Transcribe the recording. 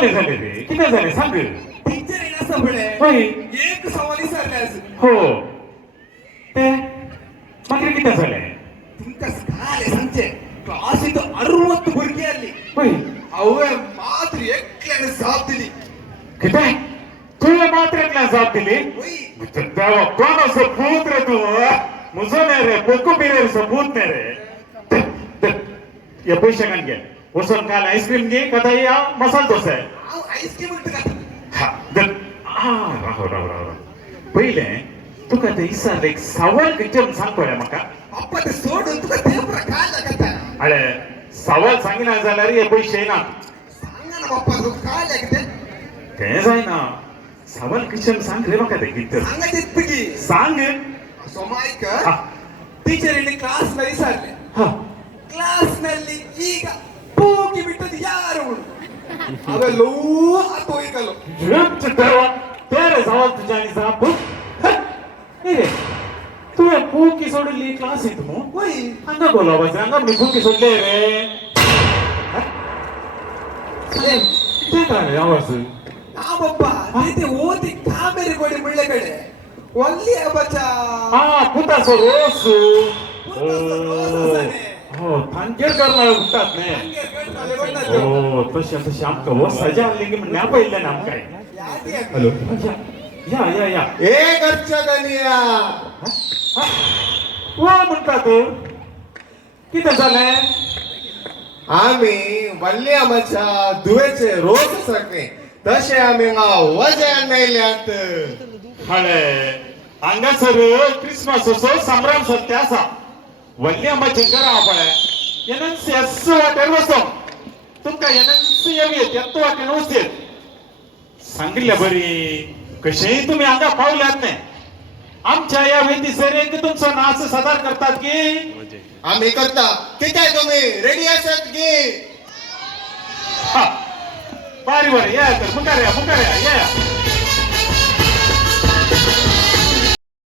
झाले रे किती झाले सांग टीचर येणार संपले होय एक सवाल विचारल्यास हो ते मात्र किती झाले तुमका काय सांगते क्लास इथं 60 भरती आली होय अवे मात्र एकट्याने साथ दिली किती तुला मात्र जात दिली होय तेव्हा कोण सपूत रे तू मुझं नाही रे पोको पिरे सपूत नाही रे या पैसे कान घे वसून काल आईस्क्रीम घे कदा या मसाला डोसा आहे अहो आईस्क्रीम म्हणतो का हा दल राव पहिले तुका ते इसार एक सवाल विचारून सांग पड्या म्हाका पप्पा ते सोडून तुका ते प्रकार लागता अरे सवाल सांगिना जाल्यार हे पैसे ना सांगा ना पप्पा तू काय लागते ते जाय ना सवाल किचन सांग रे म्हाका ते किती सांगायचे पिटी सांग सोमाईक हा ಟೀಚರ್ ಇಲ್ಲಿ ಕ್ಲಾಸ್ ನಲ್ಲಿ ಸಾರ್ಲೆ ಹಾ ಕ್ಲಾಸ್ ನಲ್ಲಿ ಈಗ ಪೂಕಿ ಬಿಟ್ಟದ್ದು ಯಾರು ಅವೆಲ್ಲೋ ಆತೋ ಈಗಲು Jump तेव्हा तेरे सवाल तुझ्या आणि साप ए तू या फुकी सोडली क्लास येतो मग ಹೋಯ್ हंगा बोलावा हंगा मी फुकी सोडले रे ते काय आवाज ನಾವಪ್ಪ ನೀತಿ ಓದಿ ಕಾಮೇರಿ ಗೋಡಿ ಮುಳ್ಳೆ ಕಡೆ ಒಲ್ಲಿ ಬಚ್ಚಾ हा पुता रोस पुता रोस असाने. हो थांकेर करणार उठतात नाही ಹಂಗೆ ಕಣ್ಮಲೆ ಬಣ್ಣದ್ದು हो तशी आमका व सजा आणली की म्हणण्या पहिले ना काय ಯಾಕೆ हॅलो या ಏ ಖರ್ಚಗನಿಯ वा म्हणतात किती झालंय आम्ही वल्ल्यामाच्या दुवेचे रोज सकणे तसे आम्ही वजे आणल्यात हळे हांगासर क्रिसमस असो संभ्रम सत्य असा वल्ली आंबाचे करा आपण एनएनसी एस वाटेर वसो तुमका एनएनसी येवी येत वाटेन वचेत सांगितल्या बरी कशेही तुम्ही हांगा पावल्यात नाही आमच्या या वेदी सरेक तुमचं नाच सादर करतात की आम्ही करता किती तुम्ही रेडी असत की हा बारी बरं या तर मुकाऱ्या या